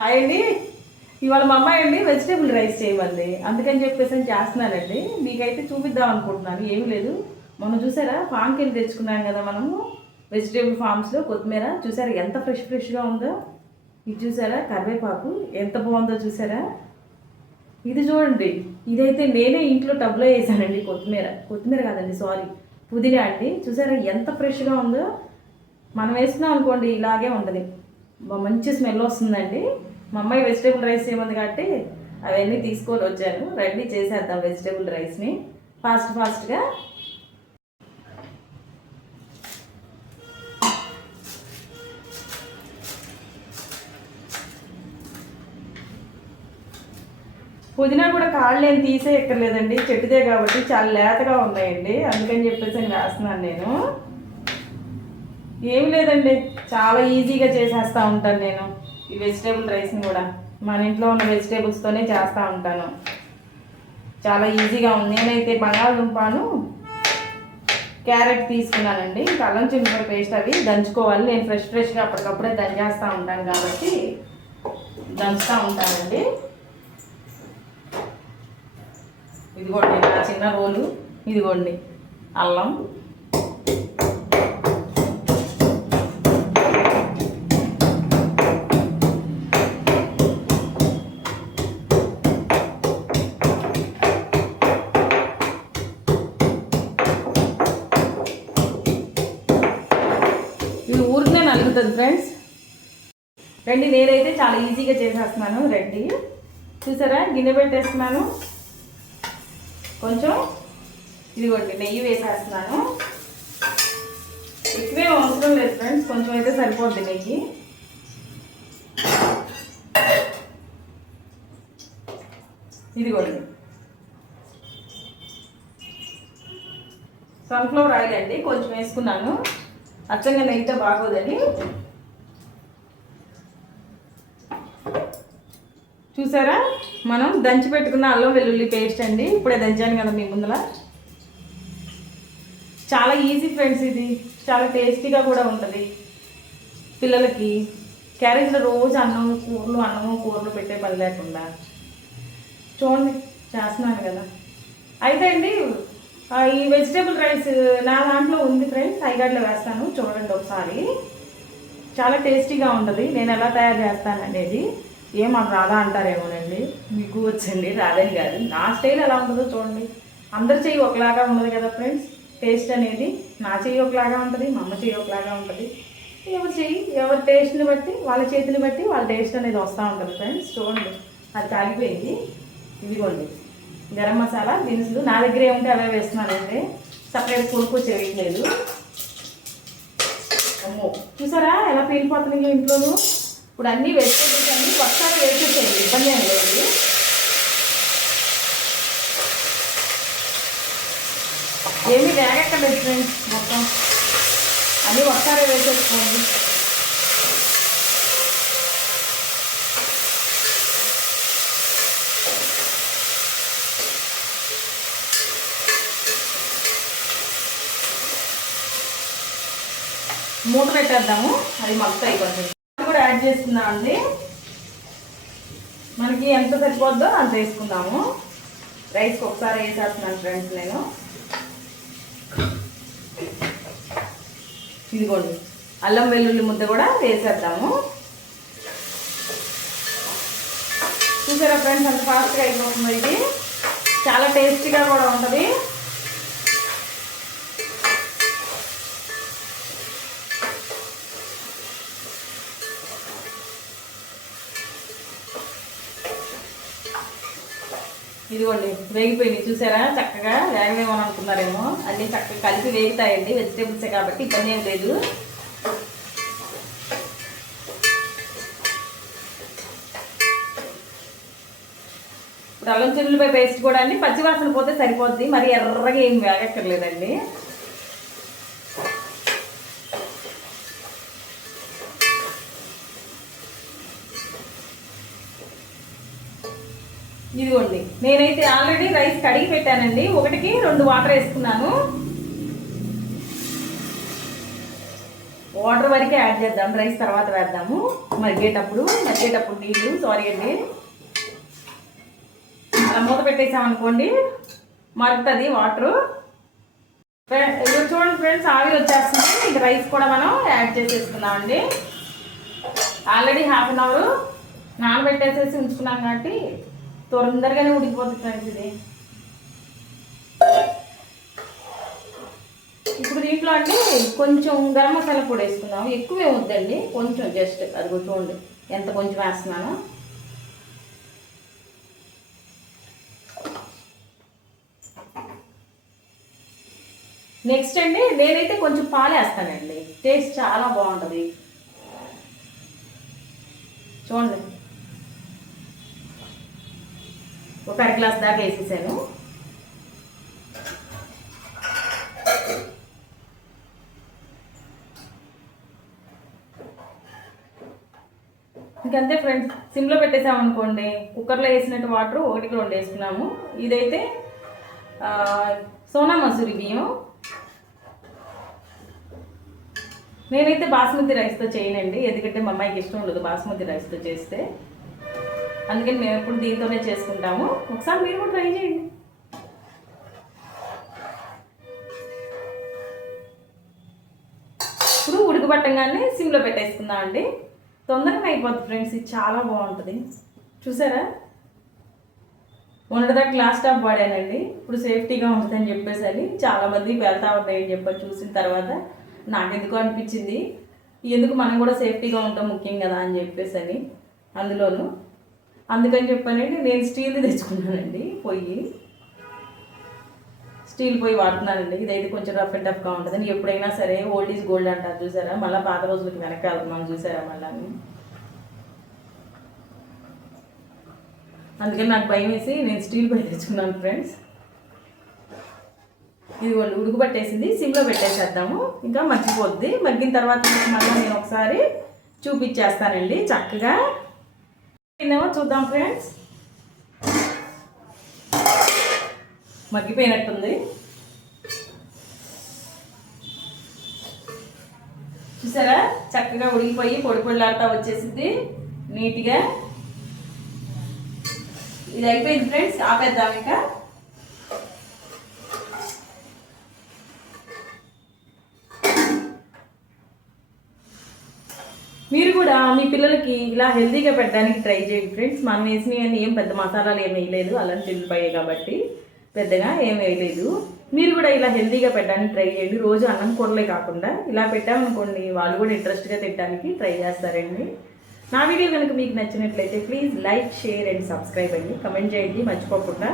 Hi అండి. ఇవాళ మా అమ్మాయి అండి వెజిటేబుల్ రైస్ చేయమంది, అందుకని చెప్పేసి చేస్తున్నానండి. మీకైతే చూపిద్దాం అనుకుంటున్నాను. ఏమి లేదు, మొన్న చూసారా ఫామ్కి వెళ్ళి తెచ్చుకున్నాం కదా మనము వెజిటేబుల్ ఫామ్స్లో. కొత్తిమీర చూసారా ఎంత ఫ్రెష్గా ఉందో. ఇది చూసారా కరివేపాకు ఎంత బాగుందో చూసారా. ఇది చూడండి, ఇదైతే నేనే ఇంట్లో టబ్లో వేసానండి. కొత్తిమీర కాదండి, సారీ, పుదీనా అండి. చూసారా ఎంత ఫ్రెష్గా ఉందో. మనం వేసుకున్నాం అనుకోండి ఇలాగే ఉంటుంది, మంచి స్మెల్ వస్తుందండి. మా అమ్మాయి వెజిటేబుల్ రైస్ ఏముంది కాబట్టి అవన్నీ తీసుకొని వచ్చాను. రెడీ చేసేద్దాం వెజిటేబుల్ రైస్ని ఫాస్ట్గా. పుదీనా కూడా కాళ్ళు ఏం తీసే ఎక్కర్లేదండి, చెట్టుదే కాబట్టి చాలా లేతగా ఉన్నాయండి. అందుకని చెప్పేసి నేను వేస్తున్నాను. నేను ఏమి లేదండి, చాలా ఈజీగా చేసేస్తూ ఉంటాను నేను ఈ వెజిటేబుల్ రైస్ని కూడా. మన ఇంట్లో ఉన్న వెజిటేబుల్స్తోనే చేస్తూ ఉంటాను. చాలా ఈజీగా ఉంది. నేనైతే బంగాళదుంపను క్యారెట్ తీసుకున్నానండి. ఇంకా అల్లం చిన్నపాయ పేస్ట్ అవి దంచుకోవాలి. నేను ఫ్రెష్గా అప్పటికప్పుడే దంచేస్తూ ఉంటాను కాబట్టి దంచుతూ ఉంటానండి. ఇదిగోండి నా చిన్న రోలు, ఇదిగోండి అల్లం, ఇది ఊరికే నలుగుతుంది ఫ్రెండ్స్. రండి, నేనైతే చాలా ఈజీగా చేసేస్తున్నాను. రండి, చూసారా గిన్నె పెట్టేస్తున్నాను. కొంచెం ఇదిగోండి నెయ్యి వేసేస్తున్నాను. ఎక్కువే అవసరం లేదు ఫ్రెండ్స్, కొంచెం అయితే సరిపోద్ది నెయ్యి. ఇదిగోండి సన్ఫ్లవర్ ఆయిల్ అండి, కొంచెం వేసుకున్నాను. అచ్చంగా నెయ్యితో బాగోదని. చూసారా మనం దంచి పెట్టుకున్న అల్లం వెల్లుల్లి పేస్ట్ అండి. ఇప్పుడే దంచాను కదా మీ ముందర. చాలా ఈజీ ఫ్రెండ్స్, ఇది చాలా టేస్టీగా కూడా ఉంటుంది. పిల్లలకి క్యారేజ్లో రోజు అన్నము కూరలు పెట్టే పని లేకుండా చూడండి చేస్తున్నాను కదా. అయితే అండి ఈ వెజిటేబుల్ రైస్ నా దాంట్లో ఉంది ఫ్రెండ్స్, ఐగాడ్లో వేస్తాను చూడండి ఒకసారి. చాలా టేస్టీగా ఉంటుంది. నేను ఎలా తయారు చేస్తాను అనేది మాకు రాదా అంటారేమోనండి. మీకు వచ్చండి, రాదని కాదు. నా స్టైల్ ఎలా ఉంటుందో చూడండి. అందరి చెయ్యి ఒకలాగా ఉండదు కదా ఫ్రెండ్స్. టేస్ట్ అనేది నా చెయ్యి ఒకలాగా ఉంటుంది, మా అమ్మ చెయ్యి ఒకలాగా ఉంటుంది. ఎవరి టేస్ట్ని బట్టి, వాళ్ళ చేతిని బట్టి వాళ్ళ టేస్ట్ అనేది వస్తూ ఉంటుంది ఫ్రెండ్స్. చూడండి అది కాలిపోయింది. ఇదిగోండి గరం మసాలా దినుసులు నా దగ్గర ఏముంటే అవే వేస్తున్నానండి. సపరేట్ కొనుక్కు చేయట్లేదు. అమ్మో చూసారా ఎలా పేలిపోతున్నాయి ఇంట్లోనూ. ఇప్పుడు అన్నీ వెజిటేబుల్స్ అన్నీ ఒకసారి వేసేసేయండి, ఇబ్బంది ఏం లేదు. ఏమీ వేగక్కర్లేదు ఫ్రెండ్స్, మొత్తం అన్నీ ఒకసారి వేసేసుకోండి. మూత పెట్టేద్దాము, అది మొత్తం అయిపోతుంది. కూడా యాడ్ చేస్తున్నాం అండి. మనకి ఎంత సరిపోద్దో అంత వేసుకుందాము. రైస్కి ఒకసారి వేసేస్తున్నాను ఫ్రెండ్స్ నేను. ఇదిగోండి అల్లం వెల్లుల్లి ముద్ద కూడా వేసేద్దాము. చూసారా ఫ్రెండ్స్ అంత ఫాస్ట్గా అయిపోతుంది. ఇది చాలా టేస్టీగా కూడా ఉంటుంది. ఇదిగోండి వేగిపోయింది చూసారా, చక్కగా వేగమేమని అనుకున్నారేమో. అన్నీ చక్కగా కలిపి వేగుతాయండి, వెజిటేబుల్సే కాబట్టి ఇబ్బంది ఏం లేదు. ఇప్పుడు అల్లం చిల్లుపై పేస్ట్ కూడా అండి పచ్చివాసన పోతే సరిపోద్ది, మరి ఎర్రగా ఏం వేగక్కర్లేదండి. ఇదిగోండి నేనైతే ఆల్రెడీ రైస్ కడిగి పెట్టానండి. 1కి 2 వాటర్ వేసుకున్నాను. వాటర్ వరకే యాడ్ చేద్దాం, రైస్ తర్వాత వేద్దాము. మరిగేటప్పుడు నీళ్ళు, సారీ అండి, అలా మూత పెట్టేసామనుకోండి మరుగుతుంది వాటరు. చూడండి ఫ్రెండ్స్, ఆవిరి వచ్చేస్తుంది. ఇంకా రైస్ కూడా మనం యాడ్ చేసేసుకున్నామండి. ఆల్రెడీ హాఫ్ అన్ అవర్ నానబెట్టేసేసి ఉంచుకున్నాం కాబట్టి తొందరగానే ఉడికిపోతుంది ఫ్రెండ్స్ ఇది. ఇప్పుడు దీంట్లో అండి కొంచెం గరం మసాలా పొడి వేసుకుందాము. ఎక్కువే వద్దండి, కొంచెం జస్ట్ అది చూడండి ఎంత కొంచెం వేస్తున్నాను. నెక్స్ట్ అండి నేనైతే కొంచెం పాలు వేస్తానండి, టేస్ట్ చాలా బాగుంటుంది. చూడండి ఒక అర గ్లాస్ దాకా వేసేసాను. ఇంకంతే ఫ్రెండ్స్, సిమ్లో పెట్టేసామనుకోండి. కుక్కర్లో వేసినట్టు వాటర్ 1-2 వేసుకున్నాము. ఇదైతే సోనా మసూరి బియ్యం. నేనైతే బాస్మతి రైస్తో చేయనండి, ఎందుకంటే మా అమ్మాయికి ఇష్టం ఉండదు బాస్మతి రైస్తో చేస్తే. అందుకని మేము ఎప్పుడు దీంతోనే చేసుకుంటాము. ఒకసారి మీరు కూడా ట్రై చేయండి. ఇప్పుడు ఉడకబట్టంగానే సిమ్లో పెట్టేసుకుందామండి, తొందరగా అయిపోతుంది ఫ్రెండ్స్. ఇది చాలా బాగుంటుంది. చూసారా, మొన్నటిదాకా గ్లాస్ టాప్ వాడానండి, ఇప్పుడు సేఫ్టీగా ఉంటుందని చెప్పేసి చాలామంది వెళ్తా ఉంటాయని చెప్పి చూసిన తర్వాత నాకెందుకో అనిపించింది, ఎందుకు మనం కూడా సేఫ్టీగా ఉంటాం ముఖ్యం కదా అని చెప్పేసి అందుకని చెప్పానండి నేను స్టీల్ది తెచ్చుకున్నానండి. స్టీల్ పొయ్యి వాడుతున్నానండి. ఇదైతే కొంచెం రఫ్ అండ్ టఫ్గా ఉంటుందని. ఎప్పుడైనా సరే ఓల్డ్ ఈజ్ గోల్డ్ అంటారు చూసారా, మళ్ళీ పాత రోజులకి వెనక్కి వెళ్తున్నాం చూసారా మళ్ళీ. అందుకని నాకు భయం వేసి నేను స్టీల్ పొయ్యి తెచ్చుకున్నాను ఫ్రెండ్స్. ఇది వాళ్ళు ఉడుకుబట్టేసింది, సిమ్లో పెట్టేసేద్దాము, ఇంకా మగ్గిపోద్ది. మగ్గిన తర్వాత మళ్ళీ నేను ఒకసారి చూపించేస్తానండి చక్కగా. ఏమో చూద్దాం ఫ్రెండ్స్, మగ్గిపోయినట్టుంది. చూసారా, చక్కగా ఉడికిపోయి పొడి పొడిలాడుతూ వచ్చేసింది నీట్గా. ఇది అయిపోయింది ఫ్రెండ్స్, ఆపేద్దాం ఇంకా. మీరు కూడా మీ పిల్లలకి ఇలా హెల్తీగా పెట్టడానికి ట్రై చేయండి ఫ్రెండ్స్. మనం వేసినవి ఏం పెద్ద మసాలాలు ఏమి వేయలేదు, అల్లం చిల్లిపాయే కాబట్టి పెద్దగా ఏం వేయలేదు. మీరు కూడా ఇలా హెల్తీగా పెట్టడానికి ట్రై చేయండి. రోజు అన్నం కూరలే కాకుండా ఇలా పెట్టామనుకోండి, వాళ్ళు కూడా ఇంట్రెస్ట్గా తినడానికి ట్రై చేస్తారండి. నా వీడియో కనుక మీకు నచ్చినట్లయితే please like, share and subscribe అండి. కమెంట్ చేయండి మర్చిపోకుండా.